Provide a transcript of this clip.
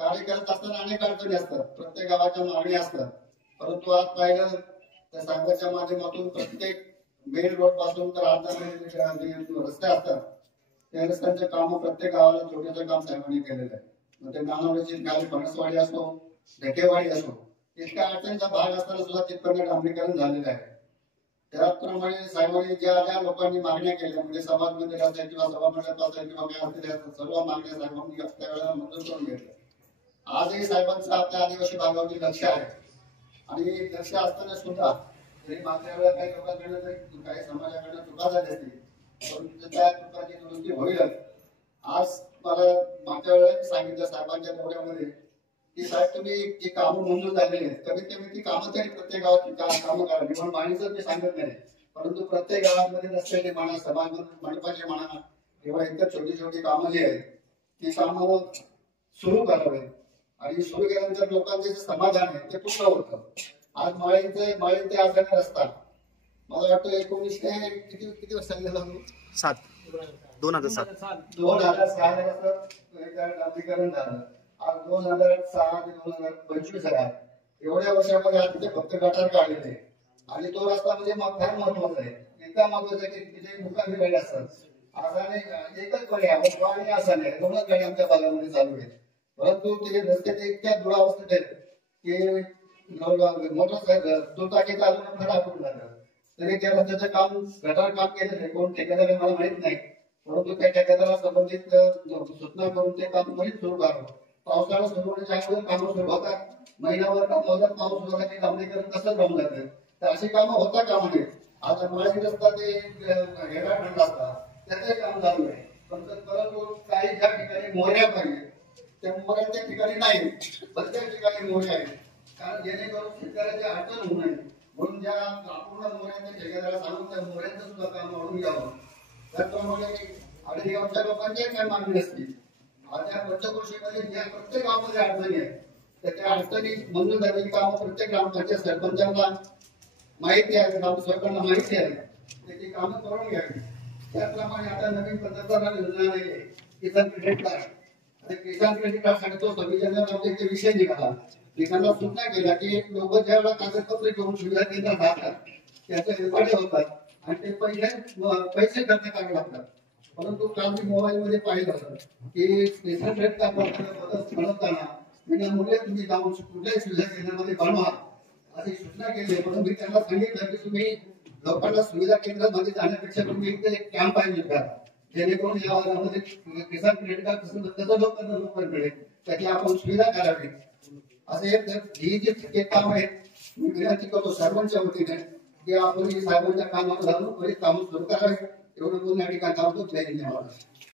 कार्य करत असताना अनेक अडचणी असतात, प्रत्येक गावाच्या मागणी असतात. परंतु आज पाहिलं तर साहेबांच्या माध्यमातून प्रत्येक मेन रोड पासून तर आता रस्ते असतात, त्या रस्त्यांचे काम प्रत्येक गावाला जोडण्याचं काम साहेबांनी केलेलं आहे. मग ते नानावडीची खाली फणसवाडी असो, ढेकेवाडी असो, इतक्या अडचणीचा भाग असताना सुद्धा तिथपर्यंत डांबरीकरण झालेलं आहे. त्याचप्रमाणे साहेबांनी ज्या ज्या लोकांनी मागण्या केल्या, म्हणजे समाज मंदिर असेल किंवा सभामंडळ असेल किंवा काय असतील, सर्व मागण्या साहेबांनी त्यावेळेला मंजूर करून घेतल्या. आजही साहेबांचं आपल्या आदिवासी भागावरती लक्ष आहे आणि लक्ष असताना सुद्धा जरी मागच्या वेळेला काही लोकांकडनं जरी काही समाजाकडनं चुका झाली असतील, परंतु त्या चुकांची दुरुस्ती होईलच. आज मला मागच्या वेळेला सांगितलं साहेबांच्या दौऱ्यामध्ये की साहेब तुम्ही जी कामं मंजूर झालेली आहेत, कमीत कमी ती कामं तरी प्रत्येक गावात कामं करा. निवड मागणीच मी सांगत नाही, परंतु प्रत्येक गावामध्ये रस्त्याची म्हणा, सभा मंडपाची म्हणा, किंवा इतर छोटी छोटी कामं जी आहेत ती कामं सुरू करावे आणि सुरू केल्यानंतर लोकांचे जे समाधान आहे ते पूर्ण होतं. आज माळींचे असणारे रस्ता मला वाटतं 1900 किती वर्ष झालं, 2006 डांबरीकरण झालं. आज 2006 ते 2025 आहे. एवढ्या वर्षामध्ये आज तिथे फक्त गटार काढलेले आणि तो रस्ता म्हणजे फार महत्वाचा आहे. इतका महत्वाचा आहे की तिथे मुकामी गाडी असतात. असाने एकच पर्याय आणि असाने दोनच गाडी आमच्या भागामध्ये चालू आहेत. परंतु ते रस्ते ते इतक्या दुरावस्थेत आहेत की मोटरसायकल दुचाकी चालवणं फार अवघड झालं. तरी त्या रस्त्याचं काम गटार काम केलेलं आहे. कोण ठेकेदार मला माहित नाही, परंतु त्या ठेकेदाराला संबंधित सूचना करून ते काम त्वरित सुरू करावं. पावसाळा सुरू होण्याच्या अगोदर कामं सुरू होतात. महिनाभर का मोदत पाऊस सुरू झाला की डांबरीकरण कसं जमून जातं. तर अशी कामं होता कामा नये. आता माळी रस्ता ते हेरा खंड असतात त्याचे काम चालू आहे. परंतु काही ज्या ठिकाणी मोहऱ्या पाहिजे त्या मोहऱ्याच्या ठिकाणी नाही, प्रत्येक ठिकाणी मोहऱ्या आहेत. कारण जेणेकरून शेतकऱ्याची अडचण होऊ नये म्हणून ज्या अपूर्ण मोहऱ्यांच्या ठेकेदाराला सांगून त्या मोहऱ्यांचं सुद्धा काम वाढून घ्यावं. त्याप्रमाणे आडवी गावच्या लोकांच्या काय मागणी असतील. आज या पंचक्रोशीमध्ये ज्या प्रत्येक गावामध्ये अडचणी आहेत तर त्या अडचणी मंजूर झालेली कामं प्रत्येक ग्रामपंचायत सरपंचांना माहिती आहे, ग्रामसेवकांना माहिती आहे, त्याची कामं करून घ्यावी. त्याप्रमाणे आता नवीन पंतप्रधान योजना आहे किसान क्रेडिट कार्ड. आणि किसान क्रेडिट कार्ड साठी तो 26 जानेवारी विषय निघाला. त्यांना सूचना केल्या की लोक ज्यावेळेला कागदपत्रे करून सुविधा केंद्रात जातात त्याचे रेकॉर्ड होतात आणि ते पैसे खर्च करावे लागतात. परंतु काल मी मोबाईल मध्ये पाहिलं की किसान क्रेडिट कार्ड बनवताना विनामूल्य तुम्ही जाऊन कुठल्याही सुविधा केंद्रामध्ये बनवा अशी सूचना केली. म्हणून मी त्यांना सांगितलं की तुम्ही लोकांना सुविधा केंद्रामध्ये जाण्यापेक्षा तुम्ही एक कॅम्प आयोजित करा, जेणेकरून या भागामध्ये किसान क्रेडिट कार्ड कसं लोकांना मिळेल त्याची आपण सुविधा करावी. असे ही जी काम आहेत मी विनंती करतो सर्वांच्या वतीने की आपण साहेबांच्या कामावर घालून काम सुरू करावे. एवढं बोलून या ठिकाणी थांबतो. जय हिंद.